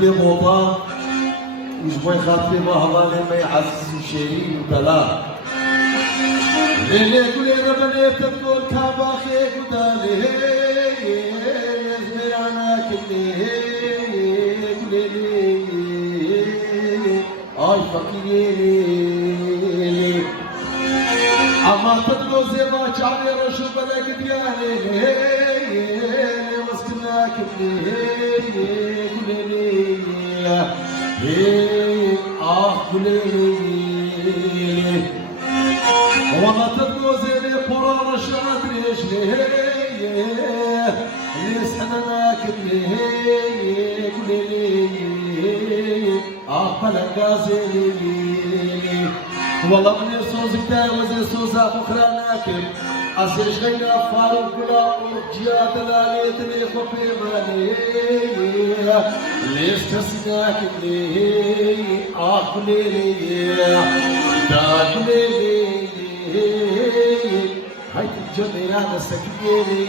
لي بوطان وجبوي خاطري بهضاني ما يعزز وشيري وكلام ليلي قولي ربني تبدو الكاباخي قدالي يزمي انا كلي قولي اي فقيري اما تبدو زيبا شعبي رشو بلك ديالي وسكنا كلي قولي قولي والله تبدو زيني قرار شادريش ليه لسحنا كليه قولي بلك زيني والله من يسوزك تاوزي سوزا بكرة ناكب أسيش غينا فاروق بلا ورجيات لاليتني خفي مالي ليش تسناك ليه قولي قولي هاي الجنة أنا سكيني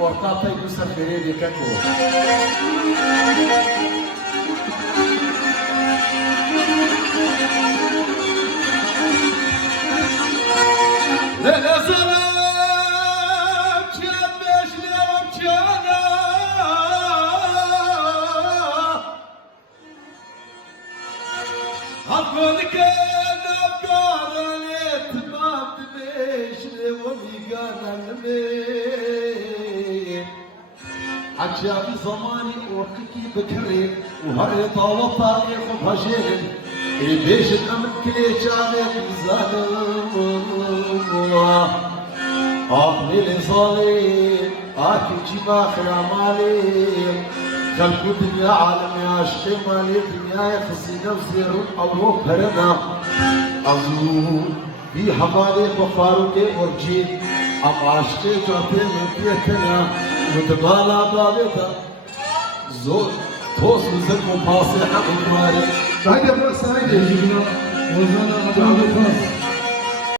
وقتها يوسف فريدي كاكو لا زلام كان باش اليوم كان عقول كان افكار الاتمام تبيش اليوم يقال المين عجاب زماني وحكي بكري وهري طاوة طريق وبهجين بيش الأمن كلي جامع بزادم ليلي ظالم جيبا خرامالي خلقو دنيا عالم يا عشقي مالي دنيا يخصي نفسي روح أو روح برنا أزور بي حمالي بفاروقي ورجي أم عشقي جاتي من بيتنا مدبالا بابتا زور توس وزن وباصي حق الماري هيدا بس هيدا يجيبنا وزنا مدعو الخاص